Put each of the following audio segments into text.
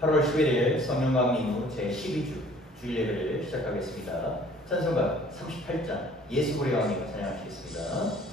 8월 11일 성령과 민우 제12주 주일 예배를 시작하겠습니다. 찬송가 38장 예수 그리스도의 왕님을 찬양하시겠습니다.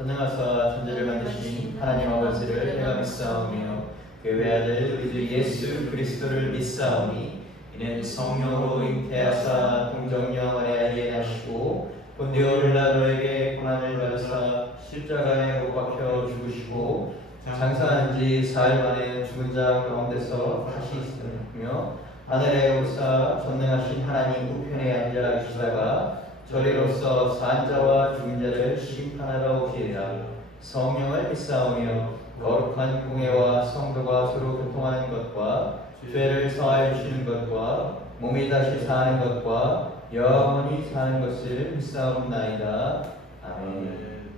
전능하사 천지를 만드신 하나님 아버지를 내가 믿사오며 그 외아들 우리 주 예수 그리스도를 믿사오니 이는 성령으로 잉태하사 동정녀 마리아에게 나시고 본디오 빌라도에게 고난을 받으사 십자가에 못 박혀 죽으시고 장사한 지 사흘 만에 죽은 자 가운데서 다시 있으며 하늘에 오사 전능하신 하나님 우편에 앉아 계시다가 저리로서 산 자와 죽은 자를 심판하러 오시리라. 성령을 믿사오며 거룩한 공회와 성도가 서로 교통하는 것과 죄를 사하여 주시는 것과 몸이 다시 사는 것과 영원히 사는 것을 믿사옵나이다. 아멘.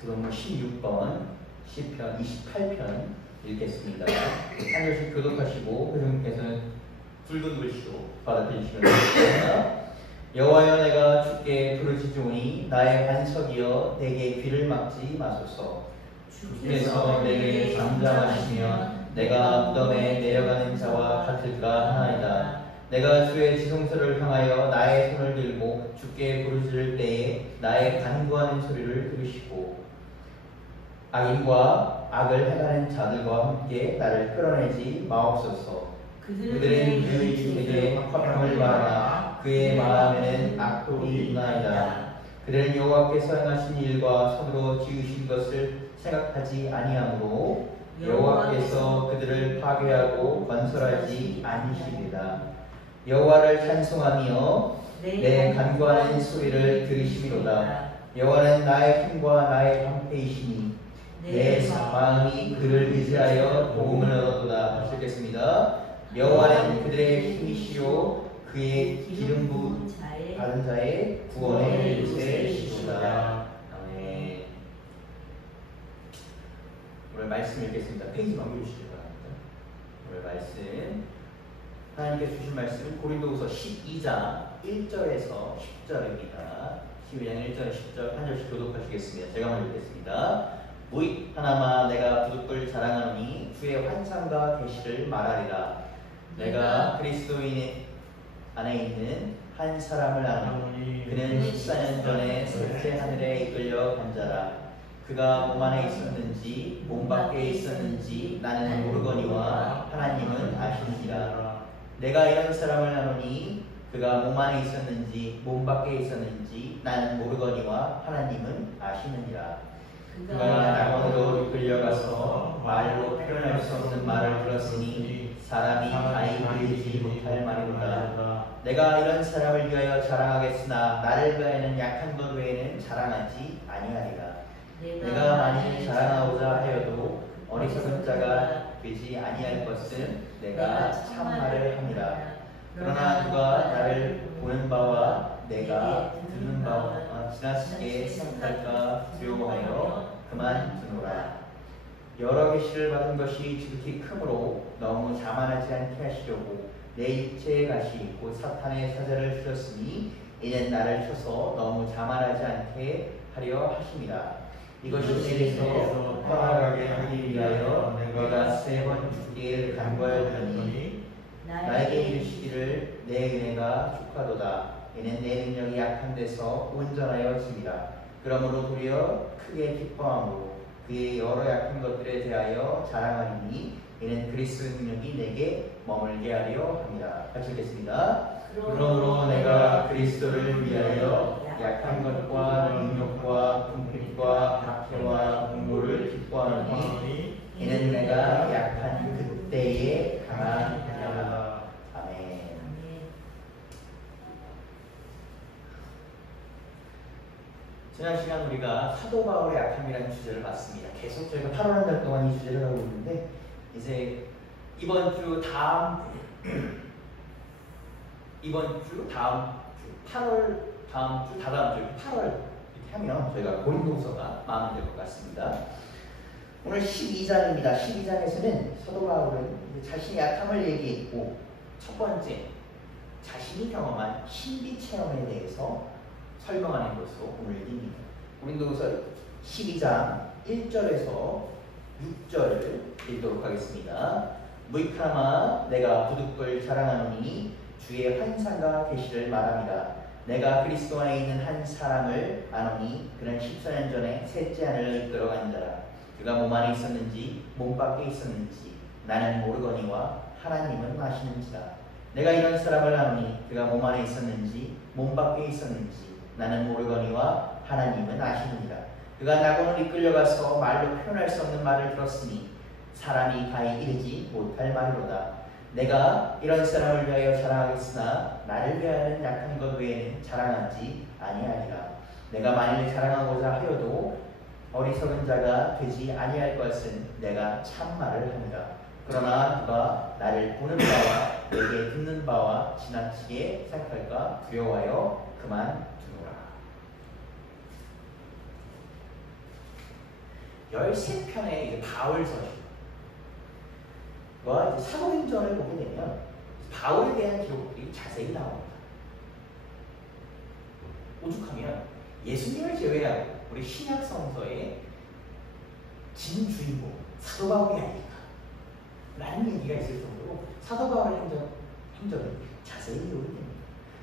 그동안 16번 시편 28편 읽겠습니다. 한 절씩 교독하시고 그분께서는 붉은 글씨로 받아들이시면 됩니다. 여호와여 내가 주께 부르짖으오니 나의 반석이여 내게 귀를 막지 마소서. 주께서 내게 잠잠하시면 내가 무덤에 내려가는 자와 같을까 하나이다. 내가 주의 지성소를 향하여 나의 손을 들고 주께 부르짖을 때에 나의 간구하는 소리를 들으시고 악인과 악을 행하는 자들과 함께 나를 끌어내지 마옵소서. 그들은 그의 주에게 화평을 바라나 그의 마음에는 악독이 있나이다. 그들은 여호와께서 행하신 일과 손으로 지으신 것을 생각하지 아니하므로 여호와께서 그들을 파괴하고 건설하지 아니시리라. 여호와를 찬송하며 내 간구하는 소리를 들으시미로다. 여호와는 나의 힘과 나의 방패이시니 내 마음이 그를 의지하여 도움을 얻어도다. 다시 읽겠습니다. 여호와는 그들의 힘이시요 그의 기름 부은 받은 자의 구원의 요새시로다. 아멘. 오늘 말씀 읽겠습니다. 페이지 넘겨주시기 바랍니다. 오늘 말씀 하나님께 주신 말씀은 고린도후서 12장 1절에서 10절입니다. 12장 1절 10절 한 절씩 교독하시겠습니다. 제가 먼저 읽겠습니다. 무익 하나마 내가 부득불 자랑하노니 주의 환상과 계시를 말하리라. 내가 그리스도인 안에 있는 한 사람을 아노니 그는 14년 전에 셋째 하늘에 이끌려 간 자라. 그가 몸 안에 있었는지 몸 밖에 있었는지 나는 모르거니와 하나님은 아시느니라. 내가 이런 사람을 아노니 그가 몸 안에 있었는지 몸 밖에 있었는지 나는 모르거니와 하나님은 아시느니라. 그가 낙원으로 이끌려가서 말로 표현할 수 없는 말을 들었으니 사람이 가이드리지 못할 말이로다. 내가 이런 사람을 위하여 자랑하겠으나 나를 위하여는 약한 것 외에는 자랑하지 아니하리라. 내가 만일 자랑하고자 하여도 어리석은 자가 되지 아니할 것은 내가 참말을 합니다. 그러나 누가 나를 보는 바와 내가 듣는 바와 지나치게 생각할까 두려워하여 그만두노라. 여러 계시를 받은 것이 지극히 크므로 너무 자만하지 않게 하시려고 내 육체의 가시 곧 사탄의 사자를 주셨으니 이는 나를 쳐서 너무 자만하지 않게 하려 하심이라. 이것이 내게서 확고하게 하기 위하여 내가 3번 주께 간구하였더니 나에게 이르시기를 내 은혜가 족하도다. 이는 내 능력이 약한 데서 온전하여집니다. 그러므로 도리어 크게 기뻐함으로 그의 여러 약한 것들에 대하여 자랑하리니 이는 그리스도의 능력이 내게 머물게 하려 합니다. 같이 읽겠습니다. 그러므로 내가 그리스도를 위하여 약한 것과 능력과 궁핍과 박해와 공고를 기뻐하노니 이는 내가 약한 그때에 강한 자라. 아멘. 지난 시간 우리가 사도 바울의 약함이라는 주제를 봤습니다. 계속 저희가 8월 한 달 동안 이 주제를 하고 있는데 이제 이번 주 다음 주 8월 다음 주 다다음 주 8월 이렇게 하면 저희가 고린도후서가 마무리될 것 같습니다. 오늘 12장입니다. 12장에서는 사도 바울은 자신의 약함을 얘기했고 첫 번째 자신이 경험한 신비 체험에 대해서 설명하는 것으로 오늘 읽습니다. 고린도후서 12장 1절에서 6절을 읽도록 하겠습니다. 무익하마 내가 부득불 자랑하노니 주의 환상과 계시를 말합니다. 내가 그리스도 안에 있는 한 사람을 아노니 그는 14년 전에 셋째 아내를 이끌어간 자라. 그가 몸 안에 있었는지 몸 밖에 있었는지 나는 모르거니와 하나님은 아시는지라. 내가 이런 사람을 아노니 그가 몸 안에 있었는지 몸 밖에 있었는지 나는 모르거니와 하나님은 아시느니라. 그가 낙원을 이끌려가서 말로 표현할 수 없는 말을 들었으니 사람이 가히 이르지 못할 말이로다. 내가 이런 사람을 위하여 자랑하겠으나 나를 위하여는 약한 것 외에는 자랑하지 아니하리라. 내가 만일 자랑하고자 하여도 어리석은 자가 되지 아니할 것은 내가 참말을 합니다. 그러나 누가 나를 보는 바와 내게 듣는 바와 지나치게 생각할까 두려워하여 그만두노라. 13편의 바울서신 와 사도행전을 보게 되면 바울에 대한 기록들이 자세히 나옵니다. 오죽하면 예수님을 제외하고 우리 신약 성서의 진주인공 사도 바울이 아닐까 라는 얘기가 있을 정도로 사도 바울의 행적은 자세히 기록이 됩니다.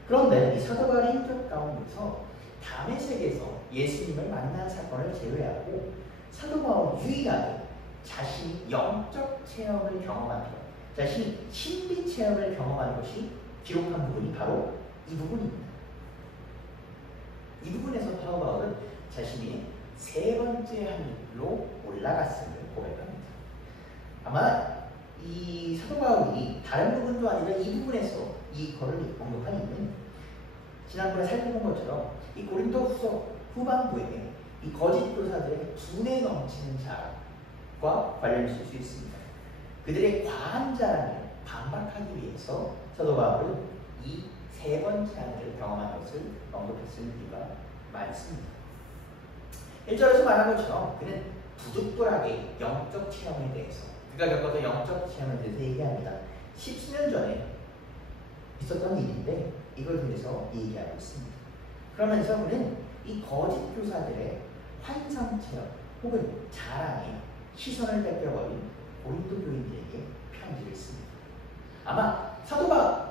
그런데 이 사도 바울의 행적 가운데서 다메섹에서 예수님을 만난 사건을 제외하고 사도 바울이 유일하게 자신이 영적 체험을 경험한 것, 자신이 신비 체험을 경험한 것이 기록한 부분이 바로 이 부분입니다. 이 부분에서 사도 바울은 자신이 3번째 하늘로 올라갔음을 고백합니다. 아마 이 사도 바울이 다른 부분도 아니라 이 부분에서 이 거를 언급한 이유는 지난번에 살펴본 것처럼 이 고린도후서 후반부에 이 거짓 교사들의 분에 넘치는 자랑과 관련이 있을 수 있습니다. 그들의 과한 자랑을 반박하기 위해서 사도 바울은 이 3번째 하늘을 경험한 것을 언급했을 이유가 많습니다. 1절에서 말한 것처럼 그는 부득불하게 영적 체험에 대해서 그가 겪었던 영적 체험에 대해서 얘기합니다. 10수년 전에 있었던 일인데 이걸 통해서 얘기하고 있습니다. 그러면서 그는 이 거짓 교사들의 환상 체험 혹은 자랑에 시선을 뺏겨버린 고린도 교인들에게 편지를 씁니다. 아마 사도 바울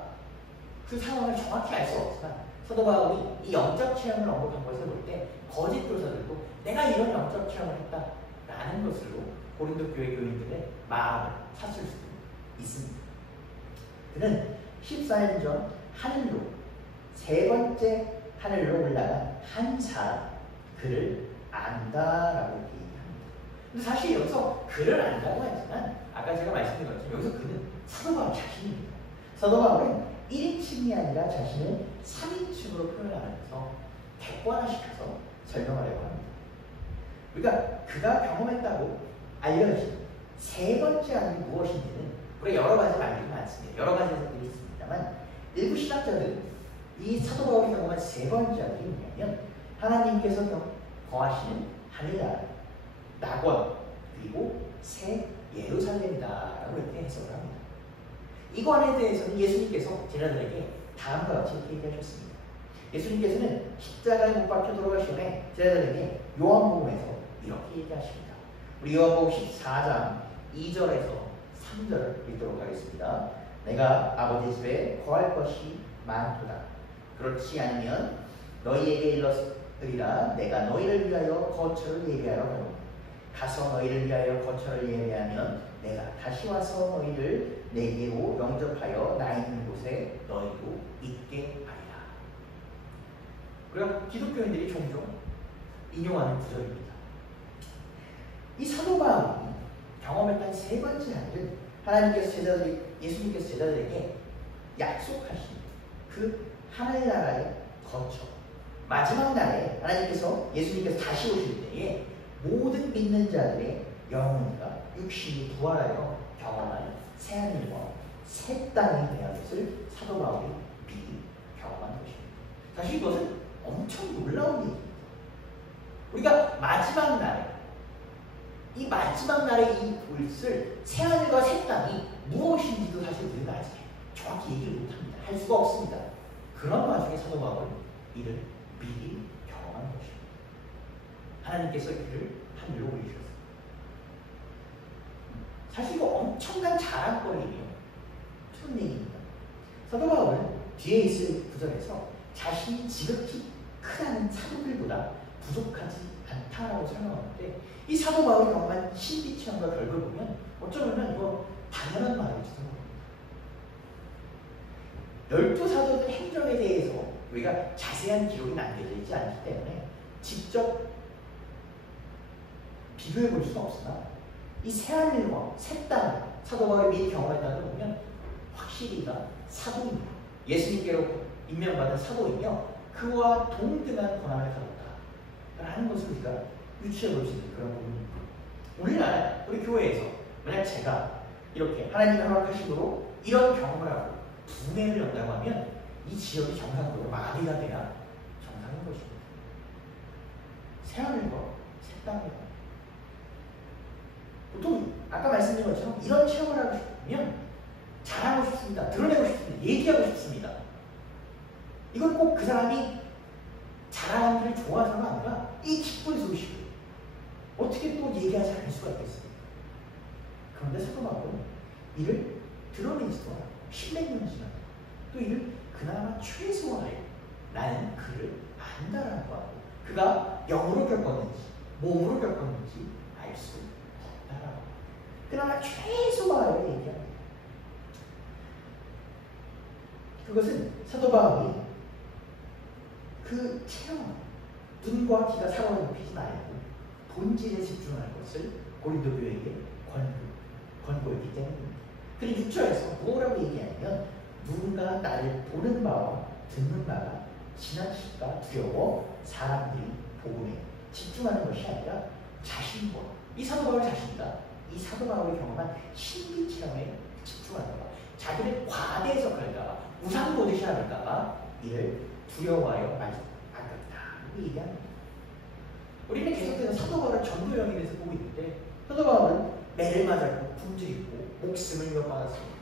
그 상황을 정확히 알 수 없지만 사도 바울이 이 영적 체험을 언급한 것을 볼 때 거짓 교사들도 내가 이런 영적 체험을 했다라는 것으로 고린도 교회 교인들의 마음을 샀을 수도 있습니다. 그는 14년 전 하늘로 세 번째 하늘로 올라간 한 사람, 그를 안다라고 얘기합니다. 근데 사실 여기서 그를 안다고 하지만 아까 제가 말씀드린 것처럼 여기서 그는 사도 바울 자신입니다. 사도 바울은 1인칭이 아니라 자신을 3인칭으로 표현하면서 객관화시켜서 설명하려고 합니다. 그러니까 그가 경험했다고 알려진 세 번째 하늘이 무엇인지는 우리가 여러 가지 말들이 많습니다. 여러 가지 해석들이 있습니다만 일부 신학자들은 이 사도 바울이 경험한 세 번째 하늘이 뭐냐면 하나님께서 거하시는 하늘나라, 낙원, 그리고 새 예루살렘이다라고 이렇게 해석을 합니다. 이관에 대해서는 예수님께서 제자들에게 다음과 같이 이렇게 얘기하셨습니다. 예수님께서는 십자가에 못 박혀 돌아가시면 제자들에게 요한복음에서 이렇게 얘기하십니다. 우리 요한복음 14장 2절에서 3절을 읽도록 하겠습니다. 내가 아버지 집에 거할 것이 많도다. 그렇지 않으면 너희에게 일렀으리라. 내가 너희를 위하여 거처를 예비하러 가노니 가서 너희를 위하여 거처를 예비하면 내가 다시 와서 너희를 내게로 영접하여 나 있는 곳에 너희도 있게 하리라. 그리고 기독교인들이 종종 인용하는 구절입니다. 이 사도 바울이 경험했던 세 번째 하늘은 하나님께서 예수님께서 제자들에게 약속하신 그 하늘나라의 거처, 마지막 날에 하나님께서 예수님께서 다시 오실 때에 모든 믿는 자들의 영혼과 육신이 부활하여 경험한 새하늘과 새 땅이 되는 것을 사도 바울이 미리 경험한 것입니다. 사실 이것은 엄청 놀라운 얘기입니다. 우리가 마지막 날에 이 마지막 날에 이 볼을 새하늘과 새 땅이 무엇인지도 사실 우리가 아직 정확히 얘기를 못합니다. 할 수가 없습니다. 그런 와중에 사도 바울은 이를 미리 경험한 것입니다. 하나님께서 그를 하늘로 올리셨습니다. 사실 이거 엄청난 자랑거리며 무슨 얘기입니다. 사도 바울은 뒤에 있을 구절에서 자신이 지극히 크다는 사도들보다 부족하지 않다라고 설명하는데 이 사도 바울이 경험한 신비 체험과 결과를 보면 어쩌면 이거 당연한 말일지도 모릅니다. 12사도들 행적에 대해서 우리가 자세한 기록이 남겨져 있지 않기 때문에 직접 비교해 볼 수는 없으나 이 새하늘과 새 땅을 사도 바울이 미리 경험했다는 걸 보면 확실히가 사도입니다. 예수님께로 임명받은 사도이며 그와 동등한 권한을 가졌다 라는 것을 우리가 유추해 볼 수 있는 그런 부분입니다. 오늘날 우리 교회에서 만약 제가 이렇게 하나님이 허락하심으로 이런 경험을 하고 분해를 연다고 하면 이 지역이 정상적으로 마비가 돼야 정상인 것입니다. 새하늘과 새 땅이다. 보통 아까 말씀드린 것처럼 이런 체험을 하고 싶으면 잘하고 싶습니다. 드러내고 싶습니다. 얘기하고 싶습니다. 이건 꼭 그 사람이 잘하는 일을 좋아서가 아니라 이 기쁜 소식을 어떻게 또 얘기하지 않을 수가 있겠습니까? 그런데 사도 바울은 이를 드러내지도 않고 10몇 년 지나도 또 이를 그나마 최소화해 나는 그를 안다라는 거 그가 영으로 겪었는지 몸으로 겪었는지 알 수 없다라고 그나마 최소화를 얘기합니다. 그것은 사도 바울이 그 체험, 눈과 귀가 사로잡힌 피지 말고 본질에 집중하는 것을 고린도 교회에게 권고했기 때문입니다. 그리고 6절에서 뭐라고 얘기하냐면 누군가 나를 보는 바와 듣는 바가 지나칠까 두려워 사람들이 복음에 집중하는 것이 아니라 자신과 이 사도 바울 자신과 이 사도 바울이 경험한 신비 체험에 집중하다가 자기를 과대 해석할까봐 우상 보듯이 할까봐 이를 두려워하여 말겠다 얘기합니다. 우리는 계속해서 사도 바울을 전도 여행에 대해서 보고 있는데 사도 바울은 매를 맞았고 굶주리고 목숨을 위협받았습니다.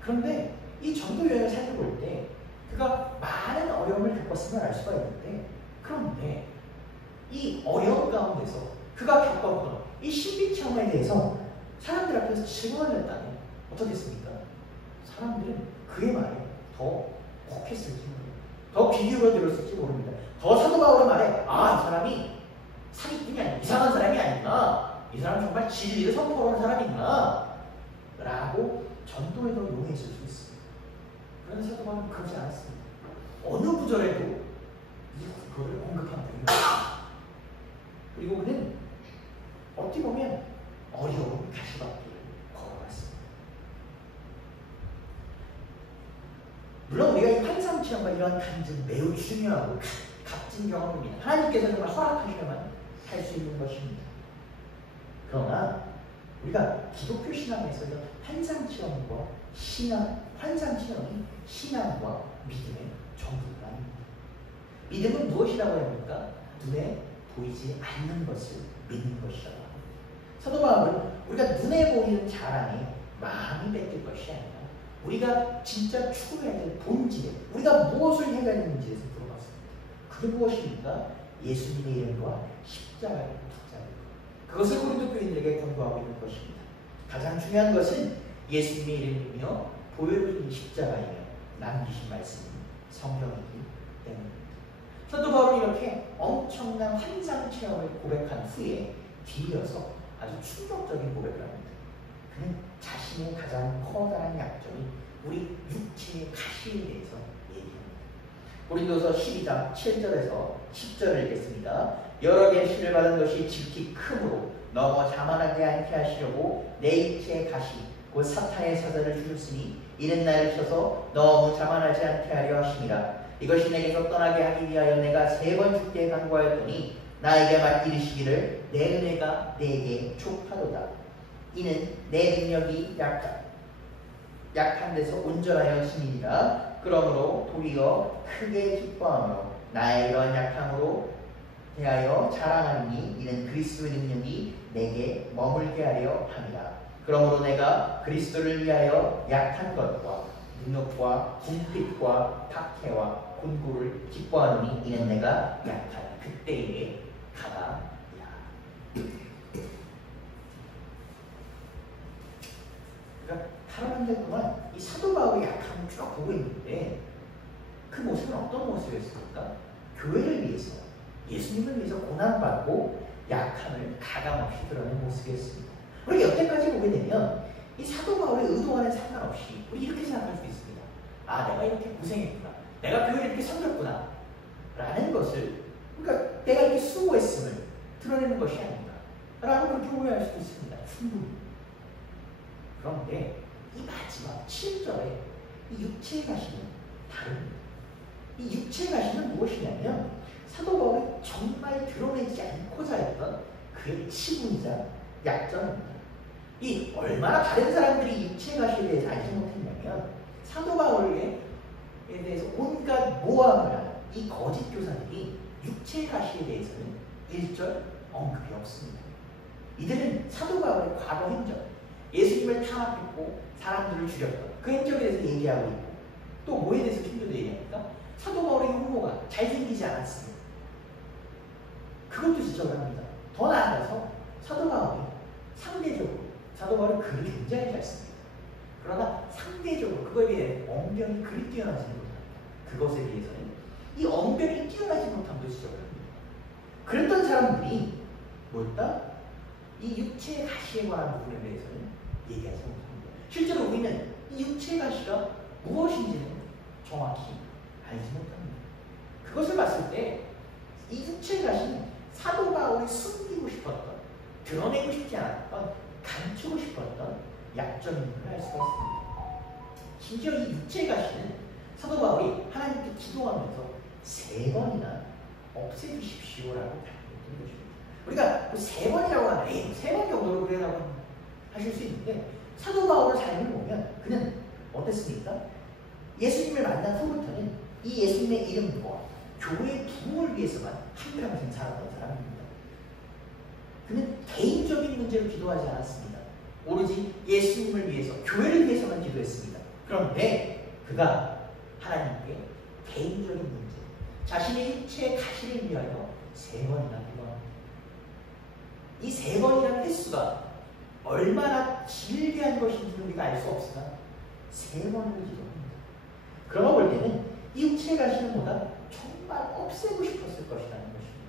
그런데 이 전도 여행을 살펴볼 때 그가 많은 어려움을 겪었음을 알 수가 있는데 그런데 이 어려움 가운데서 그가 겪었던 이 신비 체험에 대해서 사람들 앞에서 증언을 했다면 어떻겠습니까? 사람들은 그의 말에 더 혹했을지 모릅니다. 더 귀 기울여 들었을지 모릅니다. 더 사도 바울의 말에 아, 이 사람이 사기꾼이 아니야. 이상한 사람이 아니구나. 이 사람 정말 진리를 선포하는 사람이구나. 라고 전도에 더 용해질 수 있습니다. 그런데 사도 바울은 그러지 않았습니다. 어느 구절에도 그거를 언급한 적이 없습니다. 그리고 그는 어떻게 보면 어려운 가시밭길을 걸어갔습니다. 물론 우리가 이 환상 체험과 이런 간증 매우 중요하고 값진 경험입니다. 하나님께서 정말 허락하셔야만 할 수 있는 것입니다. 그러나 우리가 기독교 신앙에서 환상 체험과 환상 체험이 신앙과 믿음의 전부가 아닙니다. 믿음은 무엇이라고 합니까? 눈에 보이지 않는 것을 믿는 것이라고 합니다. 사도 바울은 우리가 눈에 보이는 자랑에 마음이 뺏길 것이 아니라 우리가 진짜 추구해야 될 본질에 우리가 무엇을 해야 되는지에 대해서 물어봤습니다. 그게 무엇입니까? 예수님의 이름과 십자가를 붙잡는 것. 그것을 고린도 교인들에게 권고하고 있는 것입니다. 가장 중요한 것은 예수님의 이름이며 보혈이 십자가이며 남기신 말씀이 성경이기 때문입니다. 사도 바울은 이렇게 엄청난 환상 체험을 고백한 후에 뒤이어서 아주 충격적인 고백을 합니다. 그는 자신의 가장 커다란 약점이 우리 육체의 가시에 대해서 얘기합니다. 고린도서 12장 7절에서 10절을 읽겠습니다. 여러 계시를 받은 것이 지극히 크므로 너무 자만하지 않게 하시려고 내 육체의 가시 곧 사탄의 사자를 주셨으니 이는 나를 쳐서 너무 자만하지 않게 하려 하심이라. 이것이 내게서 떠나게 하기 위하여 내가 3번 죽게 간구하였더니 나에게 이르시기를 내 은혜가 내게 족하도다. 이는 내 능력이 약한 데서 온전하여 심이니라. 그러므로 도리어 크게 기뻐하며 나의 이러한 약함으로 대하여 자랑하니 이는 그리스도의 능력이 내게 머물게 하려 함이라. 그러므로 내가 그리스도를 위하여 약한 것과 능력과 궁핍과 박해와 곤고를 기뻐하노니 이는 내가 약한 그때에 가다이라. 그러니까 하루 한 달 동안 이 사도 바울의 약함을 쭉 보고 있는데 그 모습은 어떤 모습이었습니까? 교회를 위해서, 예수님을 위해서 고난받고 약함을 가감없이 드러낸 모습이었습니다. 우리 여태까지 보게 되면 이 사도 바울의 의도와는 상관없이 우리 이렇게 생각할 수 있습니다. 아, 내가 이렇게 고생했구나, 내가 교회를 이렇게 섬겼구나 라는 것을, 그러니까 내가 이렇게 수고했음을 드러내는 것이 아닌가 라고 그렇게 오해할 수도 있습니다. 충분히. 그런데 이 마지막 7절에 이 육체의 가시는 다릅니다. 이 육체의 가시는 무엇이냐면 사도 바울이 정말 드러내지 않고자 했던 그의 치부이자 약점입니다. 이 얼마나 다른 사람들이 육체의 가시에 대해서 알지 못했냐면 사도 바울에 대해서 온갖 모함을 하는 이 거짓 교사들이 육체의 가시에 대해서는 1절 언급이 없습니다. 이들은 사도 바울의 과거 행적, 예수님을 탄압했고 사람들을 죽였던 그 행적에 대해서 얘기하고 있고, 또 뭐에 대해서 힘들게 얘기합니까? 사도 바울의 흉모가 잘생기지 않았습니다. 그것도 지적을 합니다. 더 나아가서 사도 바울이 상대적으로 사도 바울은 글을 굉장히 잘 씁니다. 그러나 상대적으로 그거에 비해 언변이 그리 뛰어나지 못합니다. 그것에 비해서는 이 언변이 뛰어나지 못함도 지적을 합니다. 그랬던 사람들이 뭐였다? 이 육체의 가시에 관한 부분에 대해서는 얘기하지 못합니다. 실제로 우리는 이 육체의 가시가 무엇인지는 정확히 알지 못합니다. 그것을 봤을 때 이 육체의 가시는 사도 바울이 숨기고 싶었던, 드러내고 싶지 않았던, 감추고 싶었던 약점인 걸 알 수가 있습니다. 심지어 이 육체의 가시는 사도 바울이 하나님께 기도하면서 3번이나 없애주십시오라고 답했던 것입니다. 우리가 3번이라고 하면 3번 정도로 그래라고 하실 수 있는데 사도 바울의 삶을 보면 그는 어땠습니까? 예수님을 만난 후부터는 이 예수님의 이름과 교회의 부흥을 위해서만 한평생 살았던 사람입니다. 그는 개인적인 문제로 기도하지 않았습니다. 오로지 예수님을 위해서, 교회를 위해서만 기도했습니다. 그런데 그가 하나님께 개인적인 문제, 자신의 육체의 가시를 위하여 3번이나 기도합니다. 이 3번이라는 횟수가 얼마나 길게 한 것인지 우리가 알 수 없으나 3번을 기도합니다. 그러고 볼 때는 이 육체의 가시는 보다 정말 없애고 싶었을 것이라는 것입니다.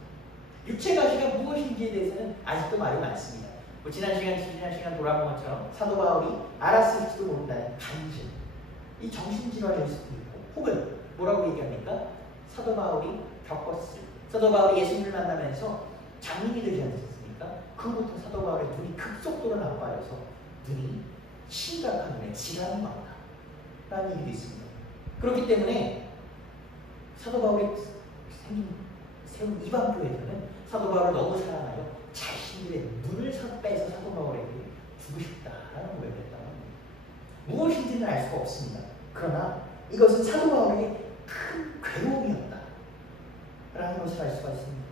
육체의 가시가 무엇인지에 대해서는 아직도 말이 많습니다. 지난 시간 돌아본 것처럼 사도 바울이 알았을지도 모른다는 간증, 이 정신질환일 수도 있고, 혹은 뭐라고 얘기합니까? 사도 바울이 겪었을, 사도 바울이 예수님을 만나면서 장님이 되지 않았습니까? 그로부터 사도 바울의 눈이 급속도로 나빠져서 눈이 심각한 눈에 질환이 왔다라는 얘기도 있습니다. 그렇기 때문에 사도 바울의 세운 이방교회에서는 사도 바울을 너무 사랑하여 자신들의 눈을 빼서 사도 바울에게 주고 싶다라는 고백을 했다고 합니다. 무엇인지는 알 수가 없습니다. 그러나 이것은 사도 바울에게 큰 괴로움이었다 라는 것을 알 수가 있습니다.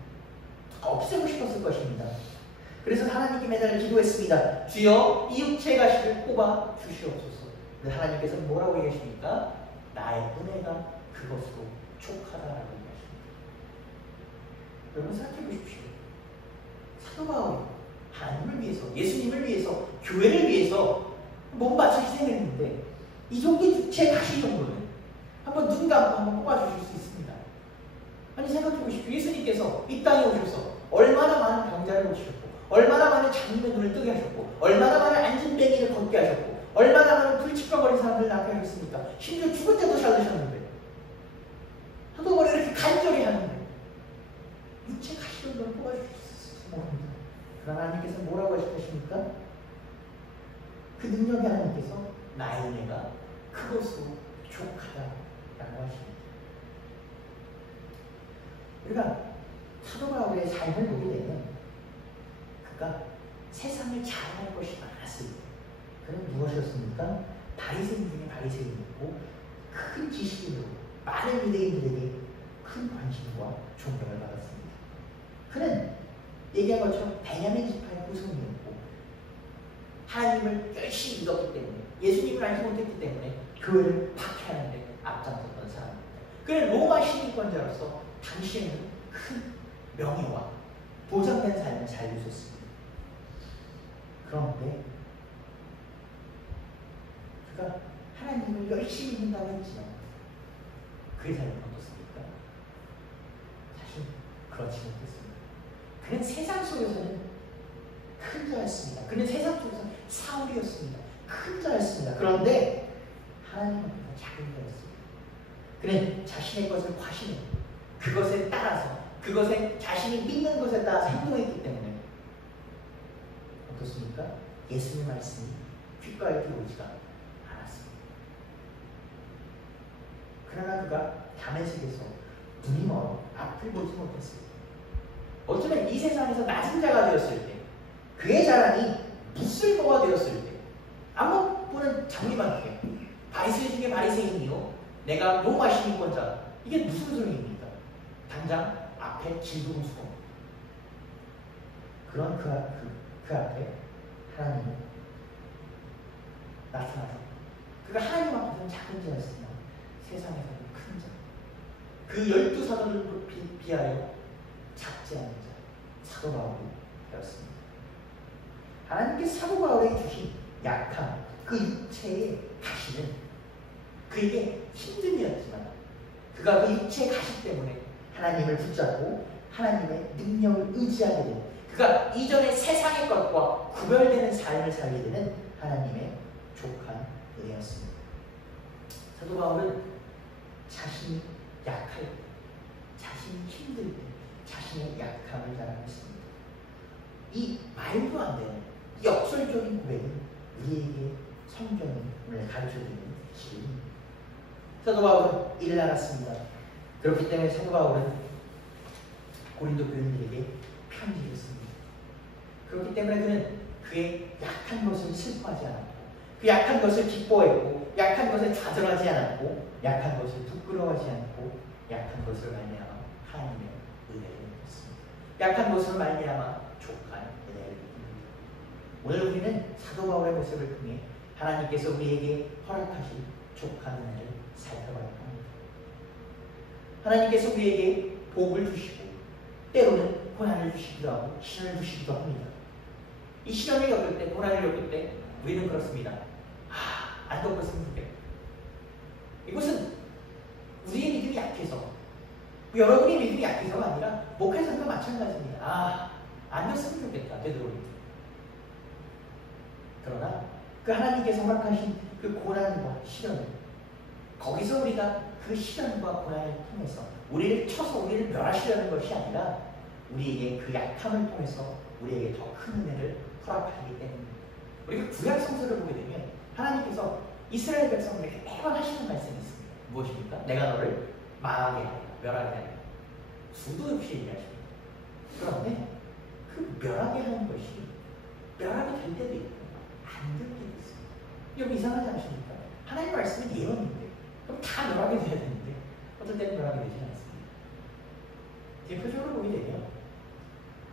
없애고 싶었을 것입니다. 그래서 하나님께 매달 기도했습니다. 주여 이 육체의 가시를 뽑아 주시옵소서. 근데 하나님께서는 뭐라고 얘기하십니까? 나의 은혜가 그것으로 족하다라고 얘기하십니다. 여러분 생각해 보십시오. 사도 바울이 하나님을 위해서, 예수님을 위해서, 교회를 위해서 몸 바쳐 희생했는데 이 정도 육체 가시 정도는 한번 눈 감고 한번 뽑아주실 수 있습니다. 아니 생각해 보십시오. 예수님께서 이 땅에 오셔서 얼마나 많은 병자를 고치셨고, 얼마나 많은 장님의 눈을 뜨게 하셨고, 얼마나 많은 안진뱅이를 걷게 하셨고, 얼마나 많은 불치병거린 사람들을 낫게 하셨습니까? 심지어 죽을 때도 살리셨는데, 사도 바울이 이렇게 간절히 하는데 육체 가시 정도는 뽑아주셨을지 모릅니다. 그러나 하나님께서는 뭐라고 하십니까? 그 능력이 하나님께서 나의 은혜가 그것으로 족하다라고 하십니다. 우리가 사도 바울의 삶을 보게 되면 그가 세상을 자랑할 것이 많았을 때 그는 무엇이었습니까? 바리새인 중에 바리새인이었고 큰 지식인으로 많은 유대인들에게 큰 관심과 존경을 받았습니다. 그는 얘기한 것처럼 베냐민 지파의 후손이었고 하나님을 열심히 믿었기 때문에, 예수님을 알지 못했기 때문에 교회를 박해하는 데 앞장섰던 사람입니다. 그는 로마 시민권자로서 당시에는 큰 명예와 보장된 삶을 살려줬습니다. 그런데 그가 하나님을 열심히 믿는다고 했지만 그의 삶은 어떻습니까? 사실 그렇지 못했습니다. 그는 세상 속에서는 큰 자였습니다. 그는 세상 속에서 사울이었습니다. 큰 자였습니다. 그런데 하나님 앞에서 작은 자였습니다. 그는 자신의 것을 과신했고 그것에 따라서, 그것에 자신이 믿는 것에 따라서 행동했기 때문에 어떻습니까? 예수님의 말씀이 귓가에 들어오지가 않았습니다. 그러나 그가 다메섹에서 눈이 멀어 앞을 보지 못했습니다. 어쩌면 이 세상에서 낮은 자가 되었을 때, 그의 자랑이 무쓸모가 되었을 때, 아무 분은 장님한테 바리새인 중에 바리새인이요, 내가 로마 시민권자, 이게 무슨 소리입니까? 당장 앞에 질그고 수고. 그런 그 앞에 하나님은 나타나서 그가 하나님 앞에서는 작은 자였으나 세상에서는 큰 자, 그 12사도를 비하여 작지 않은 자, 사도 바울이 되었습니다. 하나님께서 사도 바울에게 주신 약함, 그 육체의 가시는 그에게 힘듦이었지만 그가 그 육체의 가시 때문에 하나님을 붙잡고 하나님의 능력을 의지하게 되는, 그가 이전의 세상의 것과 구별되는 삶을 살게 되는 하나님의 족한 은혜였습니다. 사도 바울은 자신이 약할 때, 자신이 힘들 때 자신의 약함을 자랑했습니다. 이 말도 안 되는 역설적인 고백은 우리에게 성경이 오늘 가르쳐주는 진리입니다. 사도 바울은 이를 알았습니다. 그렇기 때문에 사도 바울은 고린도 교인들에게 편지를 씁니다. 그렇기 때문에 그는 그의 약한 것을 슬퍼하지 않았고, 그 약한 것을 기뻐했고, 약한 것을 좌절하지 않았고, 약한 것을 부끄러워하지 않고, 약한 것을 말미암아 하나님의 은혜를 입었습니다. 약한 것을 말미암아 족한 은혜를 입습니다. 오늘 우리는 사도 바울의 모습을 통해 하나님께서 우리에게 허락하신 족한 은혜를 살펴봐야 합니다. 하나님께서 우리에게 복을 주시고 때로는 고난을 주시기도 하고 시련을 주시기도 합니다. 이 시련을 겪을 때, 고난을 겪을 때 우리는 그렇습니다. 안 겪었으면 좋겠다. 이것은 우리의 믿음이 약해서, 여러분의 믿음이 약해서가 아니라 목회자도 마찬가지입니다. 안 겪었으면 좋겠다. 되도록. 그러나 그 하나님께서 허락하신 그 고난과 시련을 거기서 우리가 그 시련과 고난을 통해서 우리를 쳐서 우리를 멸하시려는 것이 아니라 우리에게 그 약함을 통해서 우리에게 더 큰 은혜를 허락하기 때문입니다. 우리가 구약 성서를 보게 되면 하나님께서 이스라엘 백성들에게 매번 하시는 말씀이 있습니다. 무엇입니까? 내가 너를 망하게 하리라, 멸하게 하리라. 수도 없이 얘기하십니다. 그런데 그 멸하게 하는 것이 멸하게 될 때도 있고 안 될 때도 있습니다. 여러분 이상하지 않으십니까? 하나님 말씀은 예언인데 그럼 다 멸하게 돼야 되는데 어떤 때는 멸하게 되지 않습니다. 대표적으로 보게 되면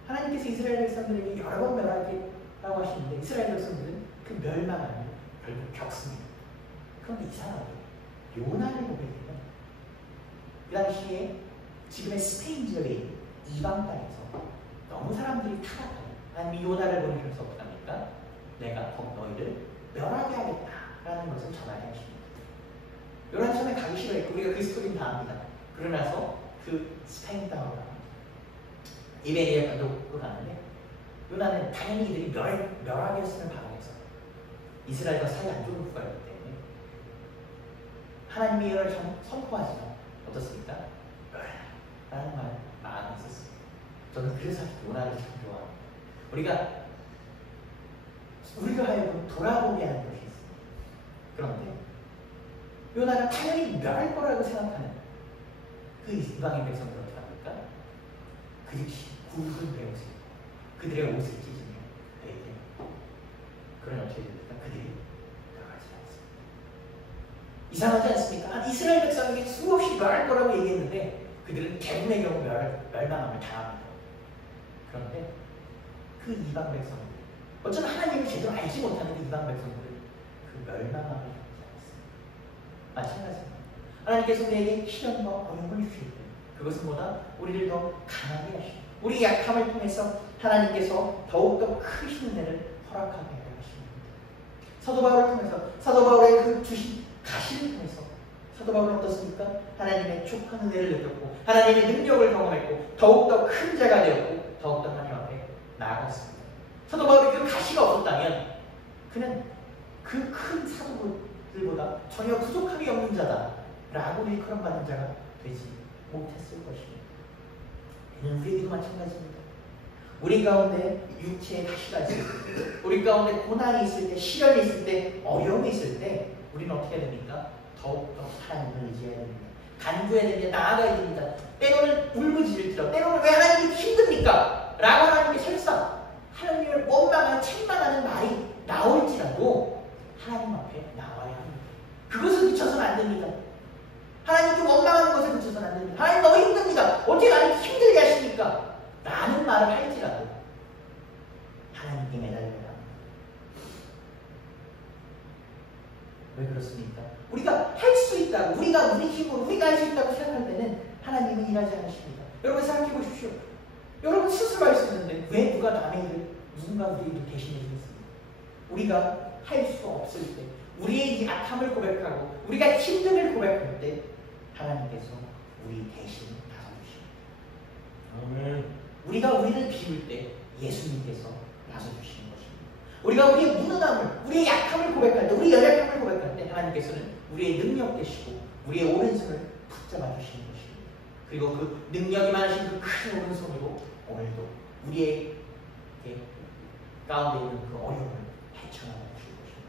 하나님께서 이스라엘 백성들에게 여러 번 멸하겠다고 하시는데 이스라엘 백성들은 그 멸망을 결국 겪습니다. 그런데 이상하게 요나를 보게 되면 그 당시에 지금의 스페인 지역에 있는 이방 땅에서 너무 사람들이 타락하고 하나님이 요나를 보내셔서 어떡합니까? 내가 더 너희를 멸하게 하겠다라는 것을 전하게 하십니다. 요나 처음에 가기 싫어했고 우리가 그 스토리는 다 압니다. 그러나서 그 스페인 땅으로 갑니다. 이베리아 반도로 가는데 요나는 당연히 이들이 멸하게 했음을 바라면서 이스라엘과 사이 안 좋은 국가였기 때문에 하나님의 예언을 선포하지만 어떻습니까? 라는 마음이 있었습니다. 저는 그래서 요나를 참 좋아합니다. 우리가 하여금 돌아보게 하는 것이 있습니다. 그런데 요나가 당연히 멸할 거라고 생각하는 그 이방인 백성들은 어떻게 합니까? 그 즉시 굵은 배옷을 그들의 옷을 찢으며 베이게 그런 어떻게 됩니까? 그들이 나가지 않습니다. 이상하지 않습니까? 이스라엘 백성에게 수없이 멸할 거라고 얘기했는데 그들은 대부분의 경우 멸망함을 당합니다. 그런데 그 이방 백성들 어쩌면 하나님을 제대로 알지 못하는 그 이방 백성들은 그 멸망함을 당하지 않습니다. 마찬가지입니다. 하나님께서 우리에게 시련과 어려움을 주실 때 그것은 뭐다? 우리를 더 강하게 하시고 우리 약함을 통해서 하나님께서 더욱더 크신 은혜를 허락하게 하십니다. 사도 바울을 통해서 사도 바울의 그 주신 가시를 통해서 사도 바울은 어떻습니까? 하나님의 촉한 은혜를 느꼈고 하나님의 능력을 경험했고 더욱더 큰 자가 되었고 더욱더 하나님 앞에 나아갔습니다. 사도 바울이 그 가시가 없었다면 그는 그 큰 사도들보다 전혀 부족함이 없는 자다 라고 일컬음받는 자가 되지 못했을 것입니다. 이는 우리에게도 마찬가지입니다. 우리 가운데 육체의 가시가 있을 때 우리 가운데 고난이 있을 때 시련이 있을 때 어려움이 있을 때 우리는 어떻게 해야 됩니까? 더욱더 하나님을 의지해야 됩니다. 간구해야 됩니다. 나아가야 됩니다. 때로는 울부짖을지라도 때로는 왜 하나님이 힘듭니까? 라고 하나님께 설사 하나님을 원망하는 책망하는 말이 나올지라도 하나님 앞에 나와야 합니다. 그것을 그쳐서는 안 됩니다. 하나님께 원망하는 것을 그쳐서는 안 됩니다. 하나님 너무 힘듭니다. 어떻게 나를 힘들게 하십니까? 라는 말을 할지라도 하나님께 매달려야 합니다. 왜 그렇습니까? 우리가 할 수 있다고 우리가 우리 힘으로 우리가 할 수 있다고 생각할 때는 하나님은 일하지 않으십니다. 여러분 생각해 보십시오. 여러분 스스로 할 수 있는데 왜 누가 남의 일을 누군가 우리 일을 대신해 주겠습니까? 우리가 할 수 없을 때 우리의 약함을 고백하고 우리가 힘듦을 고백할 때 하나님께서 우리 대신 나서주십니다. 아멘. 우리가 우리를 비울 때 예수님께서 나서주시는 것입니다. 우리가 우리의 무능함을 우리의 약함을 고백할 때 우리의 연약함을 고백할 때 하나님께서는 우리의 능력 되시고 우리의 오른손을 붙잡아 주시는 것입니다. 그리고 그 능력이 많으신 그 큰 오른손으로 오늘도 우리의 가운데 있는 그 어려움을 헤쳐나가 주실 것입니다.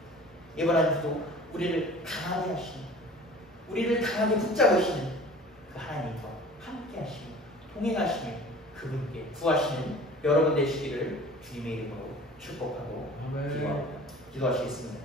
이번 한 주도 우리를 강하게 하시는 우리를 강하게 붙잡으시는 그 하나님과 함께 하시고 동행하시며 그분께 구하시는 여러분 되시기를 주님의 이름으로 축복하고 기도하시겠습니다.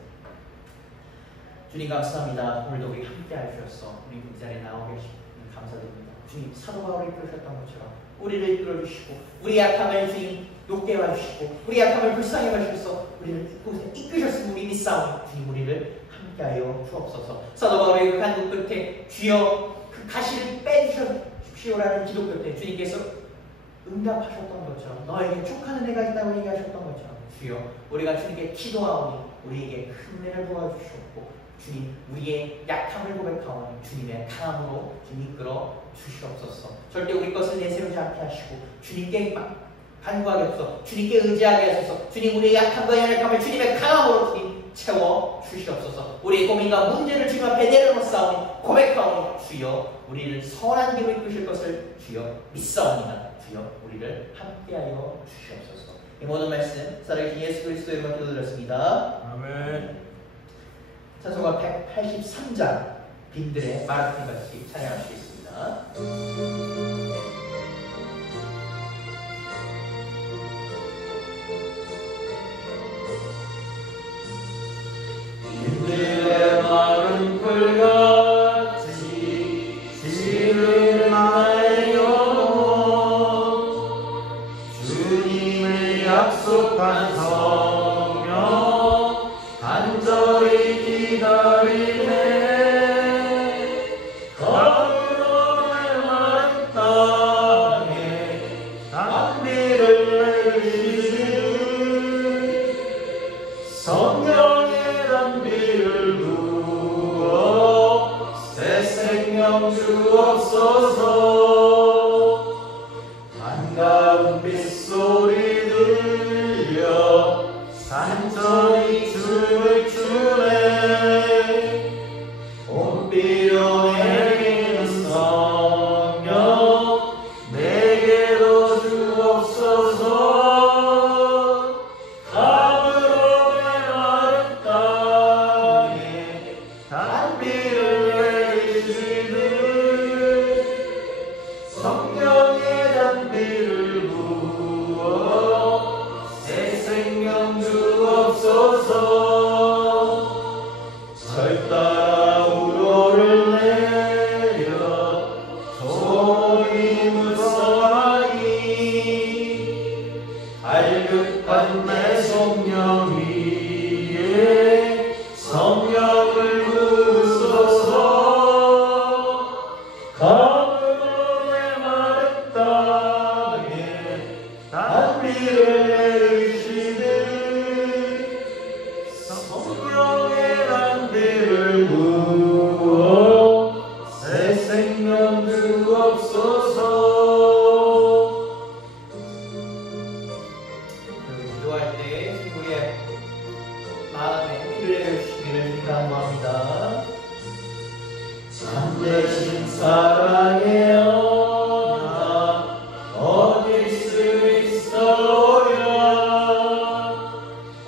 주님 감사합니다. 오늘도 우리 함께 하셔서 우리 이 자리에 나오게 하시니 감사드립니다. 주님 사도 바울이 그러셨던 것처럼 우리를 이끌어주시고 우리 약함을 주님 높게 해주시고 우리 약함을 불쌍히 하셔서 우리를 이곳에 이끄셨으니 우리 믿사오니 주님 우리를 함께하여 주옵소서. 사도 바울의 그 간구 끝에 주여 그 가시를 빼주십시오라는 기도 끝에 주님께서 응답하셨던 것처럼 너에게 촉한 은혜가 있다고 얘기하셨던 것처럼 주여 우리가 주님께 기도하오니 우리에게 큰 은혜를 부어주시옵고 주님 우리의 약함을 고백하오니 주님의 강함으로 주님 이끌어 주시옵소서. 절대 우리 것을 내세우지 않게 하시고 주님께 간구하게 하소서. 주님께 의지하게 하소서. 주님 우리의 약함과 연약함을 주님의 강함으로 주님 채워 주시옵소서. 우리의 고민과 문제를 주님 앞에 내려놓사오니 고백하오니 주여 우리를 선한 길로 이끄실 것을 주여 믿사옵니다. 주여 우리를 함께하여 주시옵소서. 이 모든 말씀 살아계신 예수 그리스도의 이름으로 기도드렸습니다. 아멘. 찬송가 183장 빈들의 마라톤 같이 찬양할 수 있습니다. 빈들의 마른 풀같이 지는 나의 영혼 주님의 약속한 성령 간절히 기다리네. 가물어의 마른 땅에 단비를 내리시는 성령의 단비를 부어 새 생명 주옵소서. 반가운 빗소리 들려 산천이 춤을 추네. 봄비로 내리는 성령 내게도 주옵소서. 가물어의 마른 땅에 단비를 내리시는 성령의 단비를 부어 새 생명 주옵소서. 절 따라 우로를 내려 종이 무서하니 갈급한 내 성령 위에 성령을 부으소서. 가물어의 마른 땅에 단비를 내리시는 성령의 단비를 부어 새 생명 주옵소서. 기도할 때 우리의 마음에 피를 내려주시기를 간구합니다. 참되신 사랑의 언약 얻을 수 있어야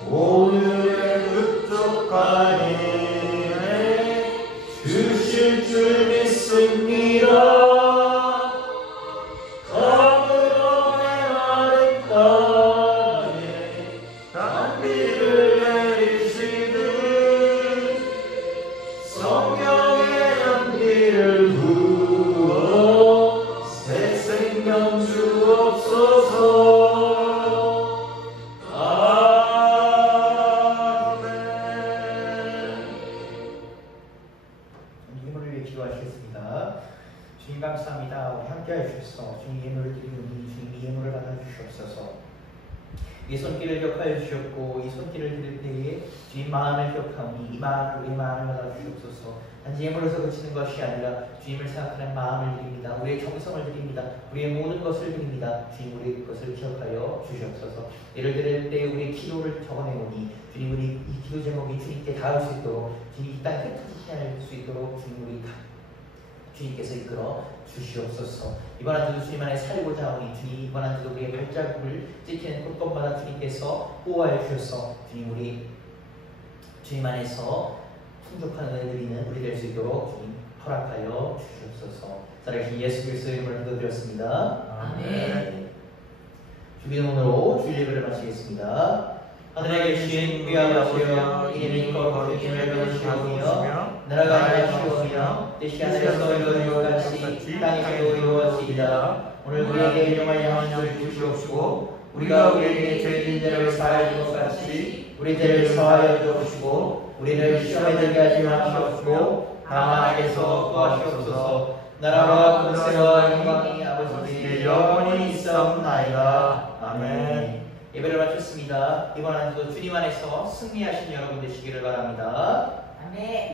오늘의 흡족한 은혜 주실 줄 믿습니다. 가물어의 마른 땅에 단비를 내리시듯 성령의 단비를 부어 새 생명 주옵소서. 아멘. 힘을 위해 기도하시겠습니다. 주님 감사합니다. 우리 함께해 주셔서 주님 예물을 드리니 주님 예물을 받아주시옵소서. 이 손길을 기억하여 주셨고 이 손길을 드릴 때에 주님 마음을 기억하오니 이 마음을 우리 마음을 받아주시옵소서. 단지 예물로서 그치는 것이 아니라 주님을 생각하는 마음을 드립니다. 우리의 정성을 드립니다. 우리의 모든 것을 드립니다. 주님 우리의 것을 기억하여 주시옵소서. 예를 드릴 때 우리의 기도를 적어내오니 주님 우리 이 기도 제목이 주님께 닿을 수 있도록 주님 이 땅에 흩어지지 않을 수 있도록 주님 우리 주님께서 이끌어 주시옵소서. 이번 한 주도 주님 안에 살고자 하오니 주님 이번 한 주도 우리의 발자국을 찍히는 곳곳마다 주님께서 보호하여 주셔서 주님 우리 주님 안에서 풍족한 은혜 드리는 우리 될 수 있도록 주님 허락하여 주시옵소서. 살아계신 예수 그리스도의 이름으로 기도드렸습니다. 아멘. 주기도문으로 주일 예배를 마치겠습니다. 하늘에 계신 우리 아버지여 이름이 거룩하게 여겨주시오며 나라가 임하시오며 뜻이 하늘에서 이루어진 것 같이 땅에서도 이루어지이다. 오늘 우리에게 일용할 양식을 주시옵시고 우리가 우리에게 죄진 자를 사하여 것 같이 우리 죄를 사하여 주옵시고 우리를 시험에 들게 하지 마시옵시고 다만 악에서 구하시옵소서. 나라와 권세와 영광이 아버지께 영원히 있사옵나이다. 아멘. 예배를 마쳤습니다. 이번 한 주도 주님 안에서 승리하신 여러분 되시기를 바랍니다. 아멘.